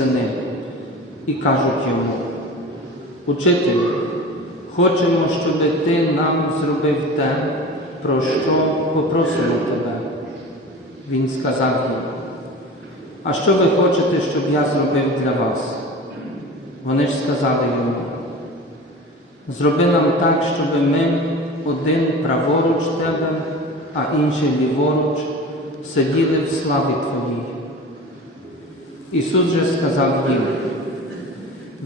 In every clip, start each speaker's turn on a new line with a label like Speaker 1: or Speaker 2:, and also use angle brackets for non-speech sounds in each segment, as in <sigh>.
Speaker 1: сини, і кажуть йому, Учителю, хочемо, щоб ти нам зробив те, про що попросимо тебе. Він сказав їм, а що ви хочете, щоб я зробив для вас? Вони ж сказали йому, зроби нам так, щоб ми один праворуч тебе, а інший ліворуч сиділи в славі Твоїй. Ісус же сказав їм,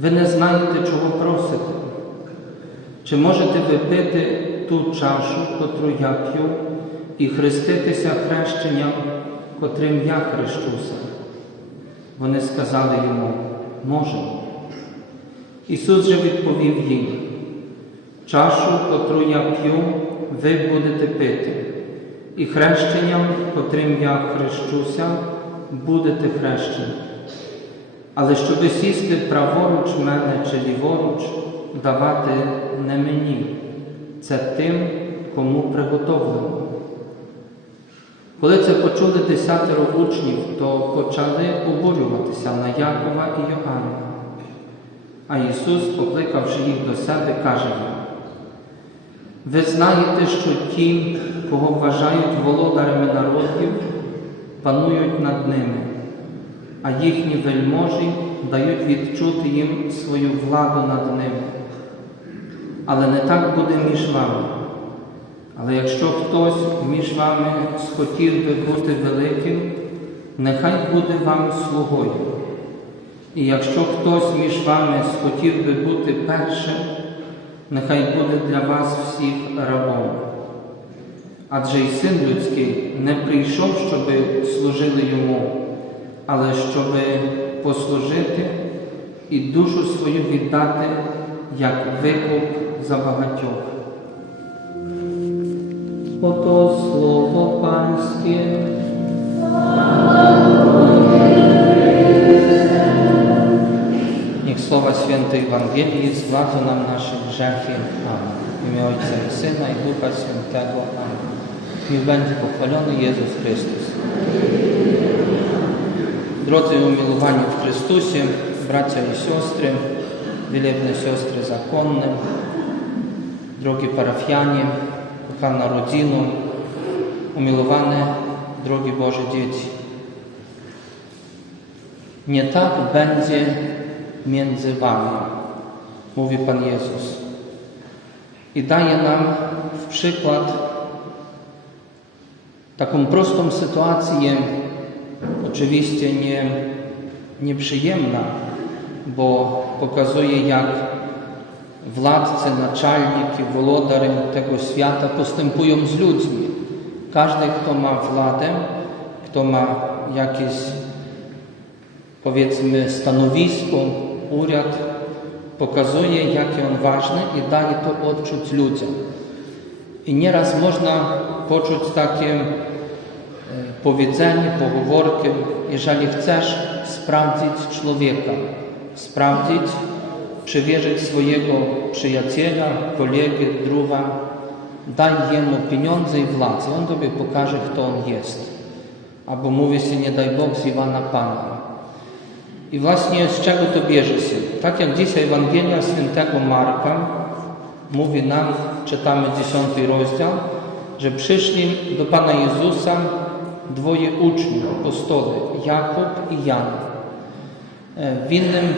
Speaker 1: ви не знаєте, чого просите. Чи можете ви пити ту чашу, котру я п'ю, і хреститися хрещенням, котрим я хрещуся? Вони сказали йому, можемо. Ісус же відповів їм, чашу, котру я п'ю, ви будете пити, і хрещенням, котрим я хрещуся, будете хрещені. Але щоби сісти праворуч мене чи ліворуч, давати не мені, це тим, кому приготовлено. Коли це почули десятеро учнів, то почали обурюватися на Якова і Йоанна. А Ісус, покликавши їх до себе, каже їм, ви знаєте, що ті, кого вважають володарями народів, панують над ними, а їхні вельможі дають відчути їм свою владу над ними. Але не так буде між вами. Але якщо хтось між вами схотів би бути великим, нехай буде вам слугою. І якщо хтось між вами схотів би бути першим, нехай буде для вас всіх рабом. Адже й син людський не прийшов, щоби служили йому, але щоби послужити і душу свою віддати як викуп за багатьох. Ото слово панське. Świętej Ewangelii zgładzą nam nasze grzechy. Amen. W imię Ojca i Syna i Ducha Świętego. Amen. Niech będzie pochwalony Jezus Chrystus. Drodzy umiłowani w Chrystusie, bracia i siostry, wielebne siostry zakonne, drogie parafianie, kochana rodzino, umiłowane, drogie Boże dzieci. Nie tak będzie między wami, mówi Pan Jezus. I daje nam w przykład taką prostą sytuację, oczywiście nie, nieprzyjemna, bo pokazuje, jak władcy, naczelniki, wolodary tego świata postępują z ludźmi. Każdy, kto ma władzę, kto ma jakieś powiedzmy stanowisko, urząd, pokazuje, jaki on ważny i daje to odczuć ludziom. I nieraz można poczuć takie powiedzenie, poговорkę, jeżeli chcesz sprawdzić człowieka, sprawdzić, przywierzyć swojego przyjaciela, kolegę, druga, daj jemu pieniądze i władzę, on tobie pokaże, kto on jest. Albo mówi się, nie daj Bóg z Iwana Pana. I właśnie z czego to bierze się? Tak jak dzisiaj Ewangelia Świętego Marka mówi nam, czytamy dziesiąty rozdział, że przyszli do Pana Jezusa dwoje uczniów, apostoły, Jakub i Jan. E, W innym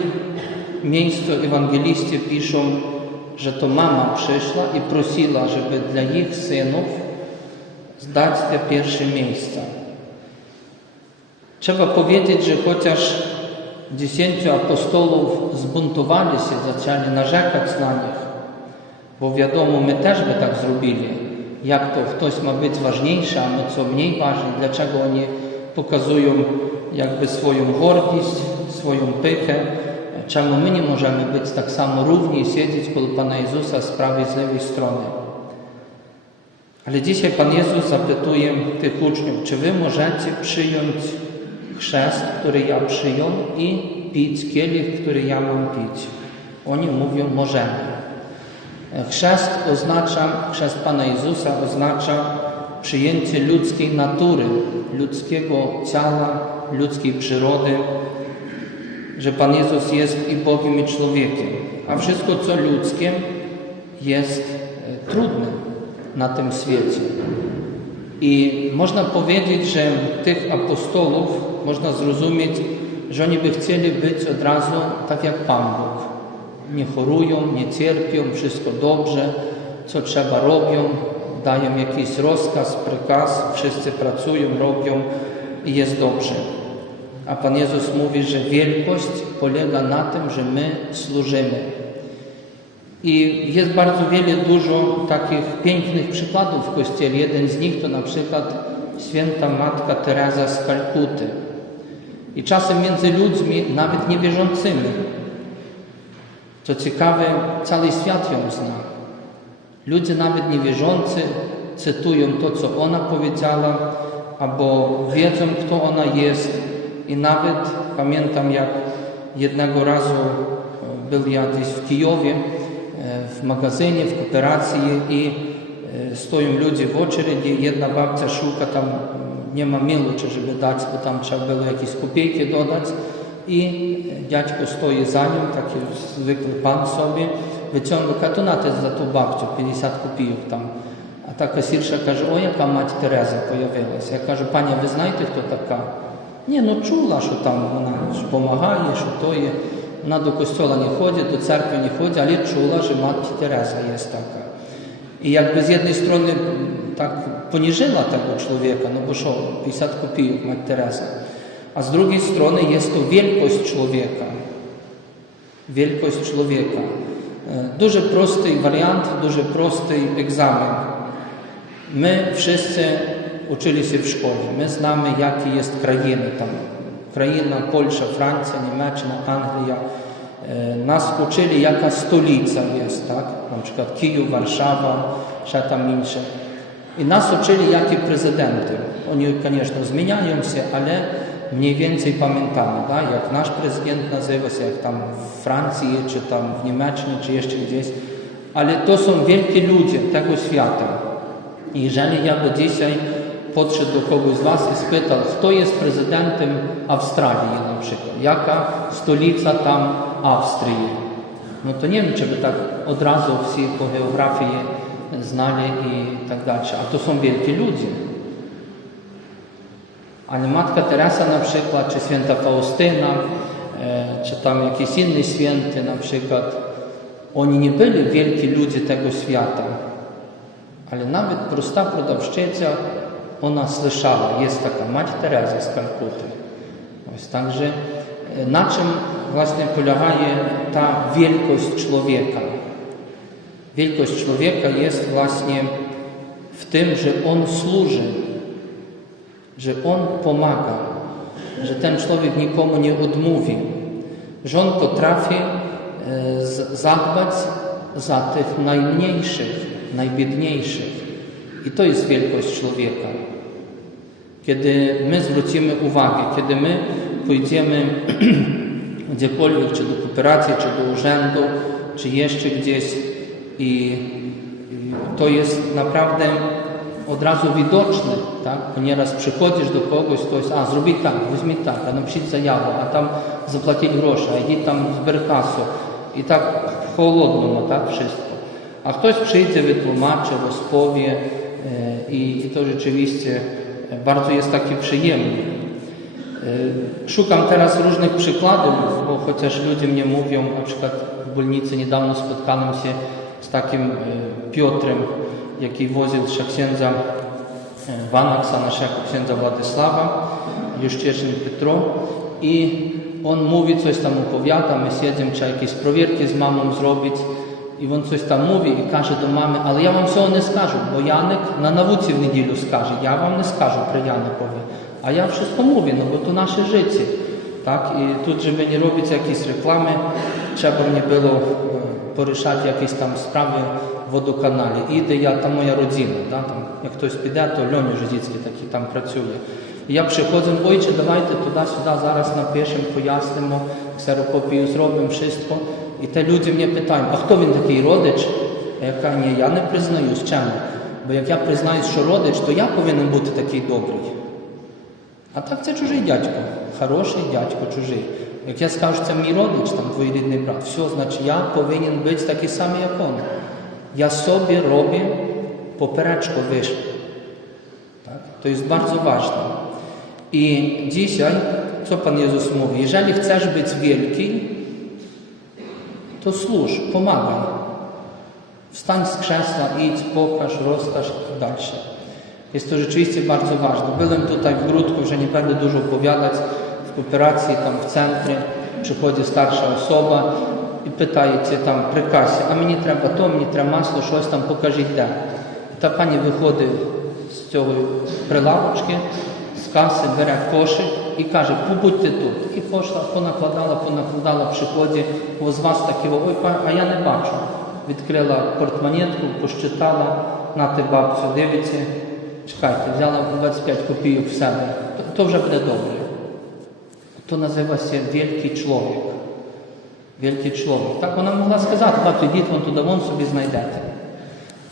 Speaker 1: miejscu ewangeliści piszą, że to mama przyszła i prosiła, żeby dla ich synów zdać te pierwsze miejsca. Trzeba powiedzieć, że chociaż dziesięciu apostołów zbuntowali się, zaczęli narzekać na nich, bo wiadomo, my też by tak zrobili. Jak to ktoś ma być ważniejszy, a my co mniej ważni, dlaczego oni pokazują jakby swoją gordość, swoją pychę, czemu my nie możemy być tak samo równi i siedzieć koło Pana Jezusa z prawej z lewej strony. Ale dzisiaj Pan Jezus zapytuje tych uczniów, czy wy możecie przyjąć chrzest, który ja przyjął i pić kielich, który ja mam pić. Oni mówią, możemy. Chrzest oznacza, chrzest Pana Jezusa oznacza przyjęcie ludzkiej natury, ludzkiego ciała, ludzkiej przyrody, że Pan Jezus jest i Bogiem, i człowiekiem. A wszystko, co ludzkie, jest e, trudne na tym świecie. I można powiedzieć, że tych apostołów można zrozumieć, że oni by chcieli być od razu tak jak Pan Bóg. Nie chorują, nie cierpią, wszystko dobrze, co trzeba robią, dają jakiś rozkaz, przekaz, wszyscy pracują, robią i jest dobrze. A Pan Jezus mówi, że wielkość polega na tym, że my służymy. I jest bardzo wiele, dużo takich pięknych przykładów w Kościele. Jeden z nich to na przykład święta Matka Teresa z Kalkuty. I czasem między ludźmi, nawet niewierzącymi, co ciekawe, cały świat ją zna. Ludzie nawet niewierzący cytują to, co ona powiedziała, albo wiedzą, kto ona jest. I nawet pamiętam, jak jednego razu e, był ja gdzieś w Kijowie, e, w magazynie, w kooperacji i e, stoją ludzie w очереди. Jedna babcia szuka tam, nie ma milczy, żeby dać, bo tam trzeba było jakieś kopiejki dodać. I dziadźko stoi za nią, taki zwykły pan sobie, wyciąga katunatę za tą babcią, 50 kopійок tam. A ta kasirша каже, о, яка мать Тереза появилась. Я кажу, пані, ви знаєте, хто така? Ні, ну чула, що там вона допомагає, що то є. Вона до костьола не ходить, до церкви не ходить, але чула, що мать Тереза є така. І якби з однієї сторони так поніжила tego człowieka, no bo що, 50 копійок мать Тереза. A z drugiej strony jest to wielkość człowieka. Wielkość człowieka. E, Дуже простий wariant, дуже простий egzamin. My wszyscy uczyli się w szkole. My znamy, jakie jest krainy tam. Kraina, Polsza, Francja, Niemczech, Anglia. E, Nas uczyli, jaka stolica jest, tak? Na przykład Kijów, Warszawa, ще tam insze. I nas uczyli, jakie prezydenty. Oni, конечно, zmieniają się, ale mniej więcej pamiętamy, da? jak nasz prezydent nazywa się, jak tam w Francji, czy tam w Niemczech, czy jeszcze gdzieś, ale to są wielkie ludzie tego świata. Jeżeli ja by dzisiaj podszedł do kogoś z Was i spytał, kto jest prezydentem Australii na przykład, jaka stolica tam Austrii, no to nie wiem, czy by tak od razu wsi po geografii znali i tak dalej, a to są wielkie ludzie. Ale Matka Teresa na przykład, czy Święta Faustyna, e, czy tam jakiś inny święty na przykład, oni nie byli wielki ludzie tego świata, ale nawet prosta prodawczyca, ona słyszała, jest taka Mać Teresa z Kalkuty. Także e, na czym właśnie polegaje ta wielkość człowieka? Wielkość człowieka jest właśnie w tym, że on służy że on pomaga, że ten człowiek nikomu nie odmówi, że on potrafi e, zadbać za tych najmniejszych, najbiedniejszych. I to jest wielkość człowieka. Kiedy my zwrócimy uwagę, kiedy my pójdziemy <clears throat> gdziekolwiek, czy do kooperacji, czy do urzędu, czy jeszcze gdzieś i to jest naprawdę od razu widoczne, tak? Bo nieraz przychodzisz do kogoś, ktoś, a zrobi tak, weźmij tak, a napisz zajawę, a tam zapłacić grosze, a idź tam z kasу. I tak холодно, no tak, wszystko. A ktoś przyjdzie, wytłumaczy, rozpowie e, i, i to rzeczywiście bardzo jest takie przyjemne. E, Szukam teraz różnych przykładów, bo chociaż ludzie mnie mówią, na przykład w bolnicy niedawno spotkałem się z takim e, Piotrem, який woził się księdza Wanaksa, naszego księdza Владислава, Juszczyczny Петро. І він мовить, щось там опов'ята, ми сидимо, чи якісь провірки з мамою зробить. І він щось там мовить і каже до мами, але я вам всього не скажу, бо Яник на науці в неділю скаже, я вам не скажу про Яникові. А я щось помовлю, ну, бо то наші жиці. Так? І тут же мені робиться якісь реклами, trzeba było e, poruszać jakieś tam sprawy w wodokanale. Idę ja, tam moja rodzina, да? там, jak ktoś піде, to Льоня Жидицький taki tam pracuje. І я приходжу, ойче, давайте туди-сюди зараз напишемо, пояснимо, ксерокопію зробимо, wszystko. І те люди мене питають, а хто він такий родич? А я кажу, ні, я не признаюсь, чому? Бо як я признаюсь, що родич, то я повинен бути такий добрий. А так це чужий дядько, хороший дядько чужий. Як я скажу, що це мій родич, там двоюрідний брат, все, значить я повинен бути такий самий, як он. Я собі роблю поперечку вище. Tak? To jest bardzo ważne. I dzisiaj, co Pan Jezus mówi? Jeżeli chcesz być wielki, to służ, pomagaj. Wstań z krzesła, idź, pokaż, rozkaż i tak dalsze. Jest to rzeczywiście bardzo ważne. Byłem tutaj w Grudku, że nie będę dużo opowiadać. Kooperacji, tam w centrum, przychodzi starsza osoba i pytaje cię при касі, а мені треба то, мені треба масло, щось там покажіть де. Та пані виходить з цього прилавочки, з каси, бере кошик і каже, побудьте тут. І пішла, понакладала, понакладала, приходить, о, з вас такі, ой, а я не бачу. Відкрила портмонетку, посчитала, на те бабцю, дивиться, чекайте, взяла 25 копійок в себе, то, то вже буде добре. То називається великий чоловік. Великий чоловік. Так вона могла сказати, бабцю, йдіть вон туди, вон собі знайдете.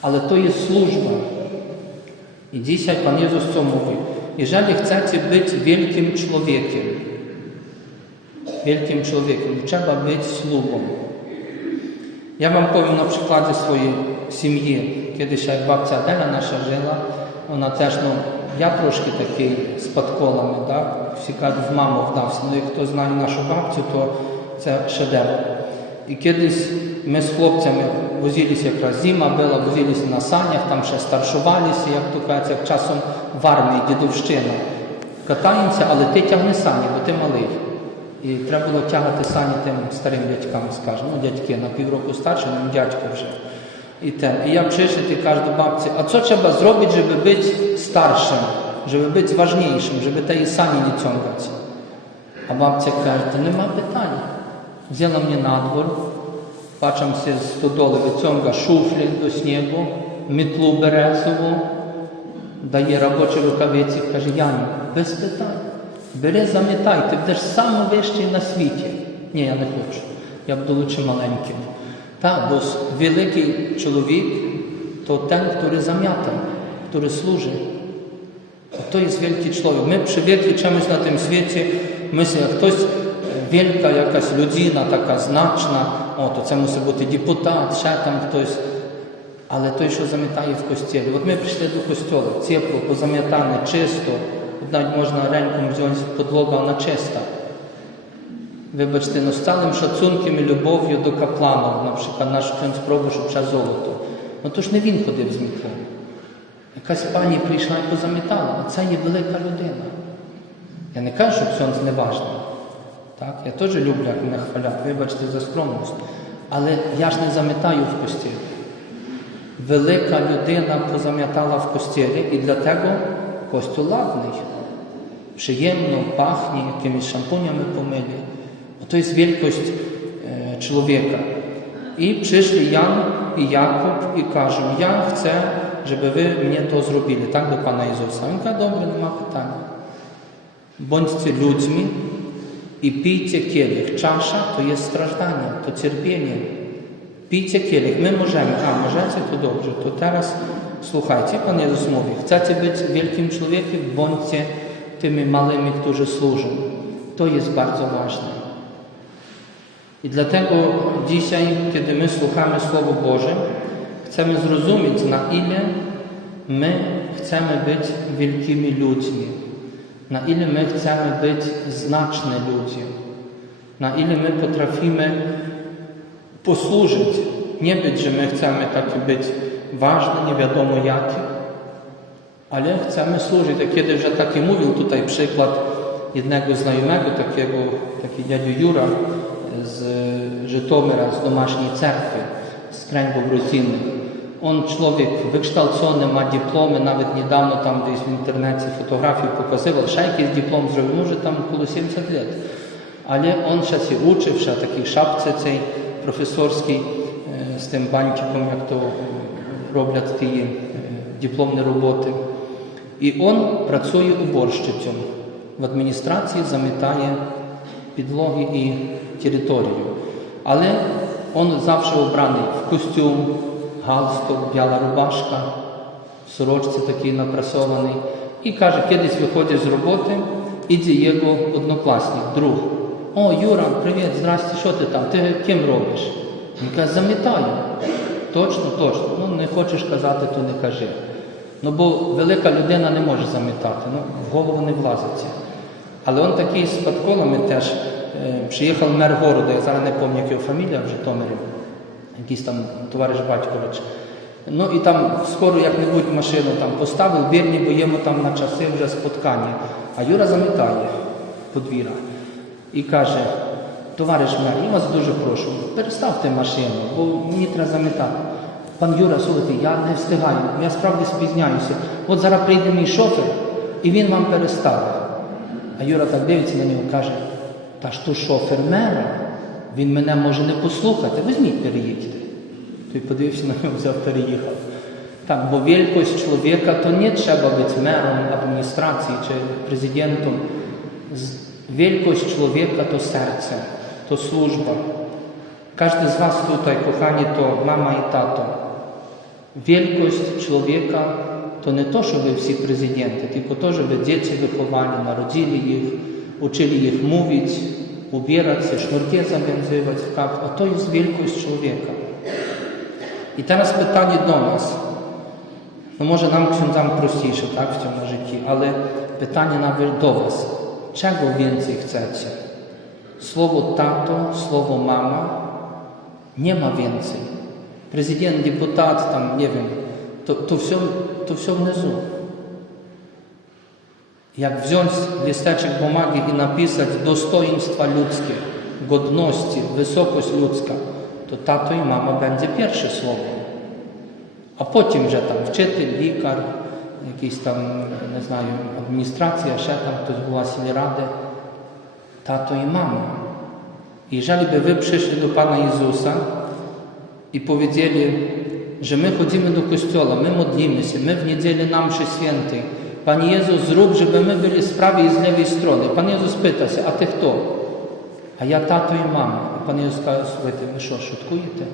Speaker 1: Ale to jest służba. I dzisiaj Pan Jezus co mówi? Jeżeli chcecie być wielkim człowiekiem, wielkim człowiekiem, trzeba być sługą. Ja Wam powiem na przykładzie swojej сім'ї. Kiedyś jak babcia Adela nasza żyła, ona też, no, ja troszkę takiej spadkolami, tak? Кажуть, в маму вдався. Ну, і хто знає нашу бабцю, то це шедевр. І кудись ми з хлопцями возилися, якраз зима була, возилися на санях, там ще старшувалися, як то кажуть, як часом в армії дідовщина. Катаємося, але ти тягни сані, бо ти малий. І треба було тягати сані тим старим дядькам, скажімо, ну дядьки на півроку старше, ну дядько вже. І, те. і я і кажу до бабці, а що треба зробити, щоб бути старшим, żeby być ważniejszym, żeby tej sani nie ciągać. A babcia каже, та нема питання. Взяла mnie na dwór, patrzę się z stodoły, wyciąga szufli do śniegu, метлу березову, дає робочі рукавиці, каже, Яні, без питань. Бери, замітай, ти будеш найвищий на світі. Ні, я не хочу. Я буду лучше маленьким. Та, бо великий чоловік то той, хто зам'ятає, хто служить. To jest wielki człowiek. My przywykli czemuś na tym świecie, myślę, jak ktoś, e, wielka jakaś rodzina, taka znaczna, o, to це musi бути депутат, ще там хтось. Але той, що замітає в костілі. От ми прийшли до костьола, тепло, позам'ятане, чисто. От навіть можна ренком взяти підлога, вона чиста. Вибачте, ну з цілим шацунком і любов'ю до каплана, наприклад, наш ksiądz пробуш ще золото. Ну то ж не він ходив з мітлом. Якась пані прийшла і позамітала, а це є велика людина. Я не кажу, що ksiądz не важливий. Так? Я теж люблю, як мене хвалять, вибачте за скромність. Але я ж не замітаю в костілі. Велика людина позам'ятала в костілі, і для того костюл ладний. Pachnie, jakimiś szampuniami pomyli. Bo to jest wielkość e, człowieka. I przyszli Jan i Jakub i każą, ja chcę, żeby wy mnie to zrobili, tak do Pana Jezusa. On mówi, dobrze, nie ma pytania. Bądźcie ludźmi i pijcie kielich. Czasza to jest strażdanie, to cierpienie. Pijcie kielich. My możemy, a możecie, to dobrze. To teraz słuchajcie, Pan Jezus mówi, chcecie być wielkim człowiekiem, bądźcie tymi małymi, którzy służą. To jest bardzo ważne. I dlatego dzisiaj, kiedy my słuchamy Słowo Boże, chcemy zrozumieć, na ile my chcemy być wielkimi ludźmi, na ile my chcemy być znaczni ludzie, na ile my potrafimy posłużyć. Nie być, że my chcemy taki być ważny, nie wiadomo jaki, ale chcemy służyć. A kiedy że taki mówił tutaj przykład jednego znajomego, takiego, taki dziadziu Jura z Żytomyra, z domaśniej cerkwy, z kręgów rodzinnych. Он чоловік вишталцьоний, має дипломи, навіть недавно там десь в інтернеті фотографію показував, ще якийсь диплом зробив, ну вже там коло 70 років. Але він зараз і учив, ще такий шапці цей професорський е, з тим банчиком, як то е, роблять ті е, дипломні роботи. І он працює уборщицю. В адміністрації замітає підлоги і територію. Але он завжди обраний в костюм галстук, біла рубашка, в сорочці такий напрасований. І каже, кудись виходить з роботи, іде його однокласник, друг. О, Юра, привіт, здрасте, що ти там? Ти ким робиш? Він каже, замітаю. Точно, точно. Ну, не хочеш казати, то не кажи. Ну, бо велика людина не може замітати, ну, в голову не влазиться. Але він такий з подколами теж е, приїхав мер города, я зараз не пам'ятаю, як його фамілія в Житомирі, якийсь там товариш Батькович. Ну і там скоро як-небудь машину там поставив, бідні, бо йому там на часи вже споткання. А Юра замітає подвір'я і каже, товариш мер, я вас дуже прошу, переставте машину, бо мені треба замітати. Пан Юра, слухайте, я не встигаю, я справді спізняюся. От зараз прийде мій шофер, і він вам переставить. А Юра так дивиться на нього і каже, та ж то шофер мера, він мене може не послухати, візьміть, переїдьте. Той подивився на нього, взяв, переїхав. Так, бо великость чоловіка то не треба бути мером адміністрації чи президентом. Великость чоловіка то серце, то служба. Кожен з вас тут, кохані, то мама і тато. Wielkość człowieka to nie to, że wy wszyscy prezydenty, tylko to, żeby dzieci wychowali, narodzili ich, uczyli ich mówić, ubierać się, sznurki zawiązywać w kap. A to jest wielkość człowieka. I teraz pytanie do nas. No może nam ksiądzam prościejsze, tak, w tym życiu, ale pytanie nawet do was. Czego więcej chcecie? Słowo tato, słowo mama? Nie ma więcej. Президент, депутат, там, nie wiem, to, to, все, to все внизу. Jak wziąć listeczek bumagi i napisać dostojeństwa ludzkie, godności, wysokość ludzka, to tato i mama będzie pierwsze słowo. A potem, że tam wczytel, lікар, jakiś tam, nie знаю, administracja, ще tam ktoś była сільради, tato i mama. I jeżeli by wy przyszli do Pana Jezusa i powiedzieli, że my chodzimy do kościoła, my modlimy się, my w niedzielę na mszy świętej. Panie Jezus, zrób, żeby my byli z prawej i z lewej strony. Pan Jezus pyta się, a ty kto? A ja tato i mama. A Pan Jezus kаже, słuchajcie, wy що, шуткуєте?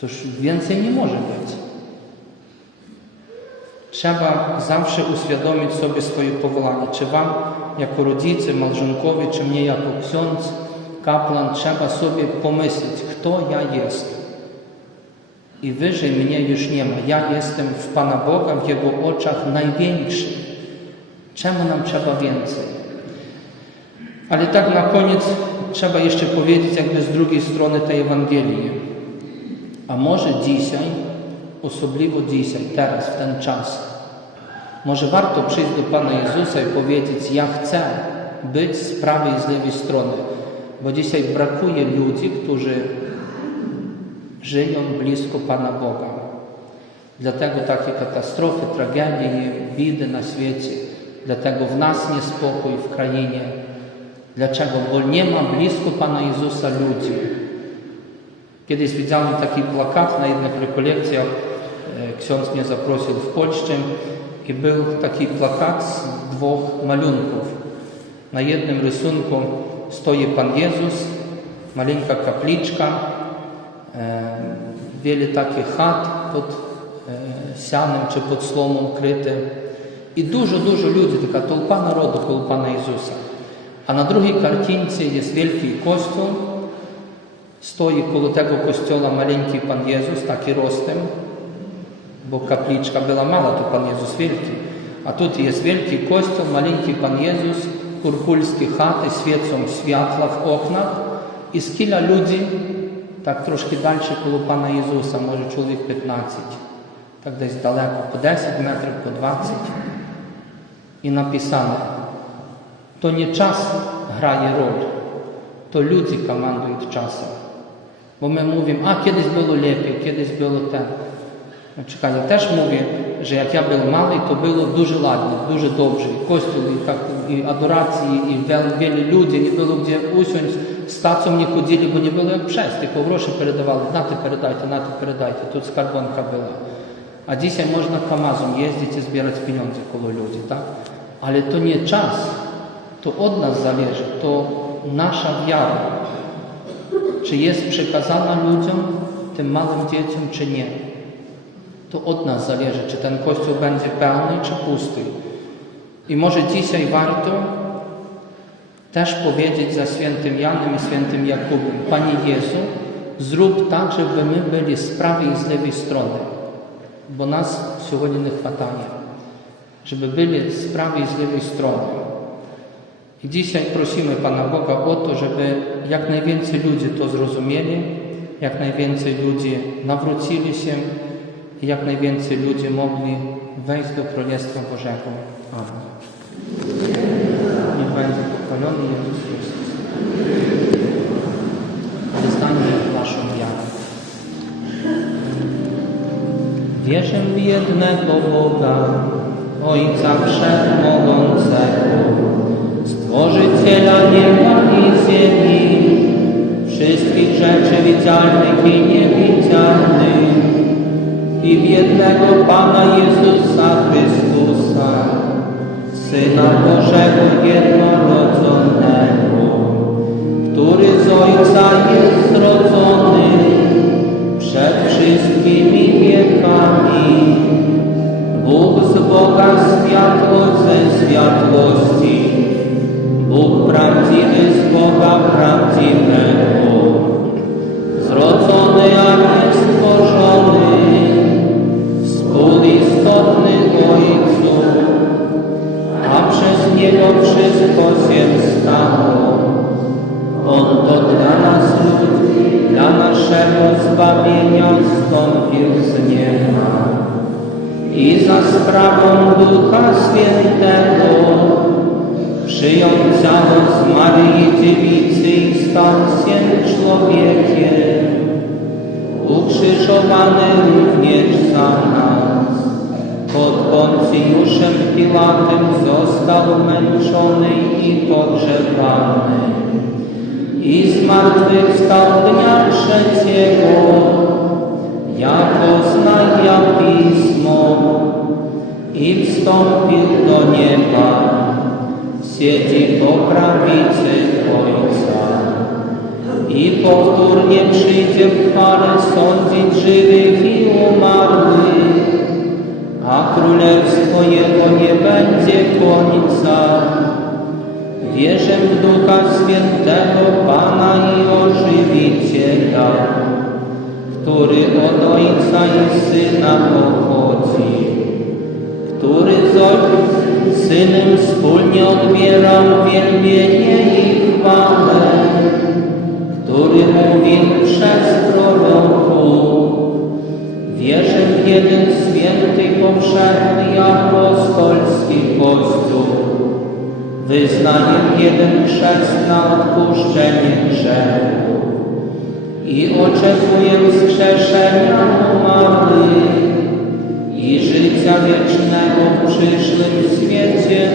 Speaker 1: Toż więcej nie może być. Trzeba zawsze uświadomić sobie swoje powołanie. Czy Wam, jako rodzice, małżonkowie, czy mnie, jako ksiądz, kapłan, trzeba sobie pomyśleć, kto ja jestem. I wyżej mnie już nie ma. Ja jestem w Pana Boga, w Jego oczach największy. Czemu nam trzeba więcej? Ale tak na koniec trzeba jeszcze powiedzieć jakby z drugiej strony tej Ewangelii. A może dzisiaj, osobliwo dzisiaj, teraz, w ten czas, może warto przyjść do Pana Jezusa i powiedzieć: Ja chcę być z prawej i z lewej strony, bo dzisiaj brakuje ludzi, którzy żyją blisko Pana Boga. Dlatego takie katastrofy, tragedie, biedy na świecie, dlatego w nas niespokój w krainie. Dlaczego? Bo nie ma blisko Pana Jezusa ludzi. Kiedyś widziałem taki plakat na jednych rekolekcjach. e, Ksiądz mnie zaprosił w Polsce i był taki plakat z dwóch malunków. Na jednym rysunku stoi Pan Jezus, maleńka kapliczka, Е, вілі так хат під е, сянем чи під сломом крити. І дуже-дуже люди, така толпа народу, коло пана Ісуса. А на другій картинці є великий костюм, стоїть коло того костюла маленький пан Єзус, так і ростем, бо каплічка була мала, то пан Єзус великий. А тут є великий костюм, маленький пан Єзус, куркульські хати, світцом світла в окнах, і скіля людей так трошки далі коло пана Ісуса, може чоловік 15, так десь далеко, по 10 метрів, по 20. І написано, то не час грає роль, то люди командують часом. Бо ми мовимо, а кидись було ліпі, кидись було те. Czekaj, ja też mówię, że jak ja był mały, to było дуже ładnie, дуже dobrze. I kościół, i, tak, i adoracji, i wiele, wiele ludzi, nie było gdzie usiąść, z tacą nie chodzili, bo nie było jak przejść, tylko grosze передавали, na ty передайте, na ty передайте, тут skarbonka była. A dzisiaj można Kamazem jeździć i zbierać pieniądze koło ludzi, tak? Ale to nie czas, to od nas zależy, to nasza wiara. Czy jest przekazana ludziom, tym małym dzieciom, czy nie. To od nas zależy, czy ten kościół będzie pełny, czy pusty. I może dzisiaj warto też powiedzieć za świętym Janem i świętym Jakubem, Panie Jezu, zrób tak, żeby my byli z prawej i z lewej strony, bo nas сьогодні nie chwatanie, żeby byli z prawej i z lewej strony. I dzisiaj prosimy Pana Boga o to, żeby jak najwięcej ludzi to zrozumieli, jak najwięcej ludzi nawrócili się i jak najwięcej ludzi mogli wejść do Królestwa Bożego. Amen. Niech będzie pochwalony Jezus Chrystus. Wyznajmy naszą wiarę. Wierzę w jednego Boga, Ojca Wszechmogącego, Stworzyciela nieba i ziemi, wszystkich rzeczy widzialnych i niewidzialnych, i w jednego Pana Jezusa Chrystusa, Syna Bożego jednorodzonego, który z Ojca jest zrodzony przed wszystkimi wiekami. Bóg z Boga światłość ze światłości, Bóg prawdziwy z Boga prawdziwego, zrodzony, a nie stworzony, współistotny Ojcu, a przez Niego wszystko się stało. On to dla nas dla naszego zbawienia wstąpił z nieba i za sprawą Ducha Świętego przyjął ciało z Maryi Dziewicy i stał się człowiekiem, ukrzyżowany również za nas. Pod Poncjuszem Pilatem został męczony i pogrzebany i zmartwychwstał dnia trzeciego, jako znajdia Pismo i wstąpił do nieba, siedzi po prawicy Ojca i powtórnie przyjdzie w chwale sądzić żywych i umarłych, a królestwo Jego nie będzie końca. Wierzę w Ducha Świętego, Pana i Ożywiciela, który od Ojca i Syna pochodzi, który z Ojcem, Synem wspólnie odbierał wielbienie i chwałę, który mówił przez proroków. Wierzę w jeden powszechny i apostolski Kościół, wyznaję jeden chrzest na odpuszczenie grzechu. I oczekuję wskrzeszenia umarłych i życia wiecznego w przyszłym świecie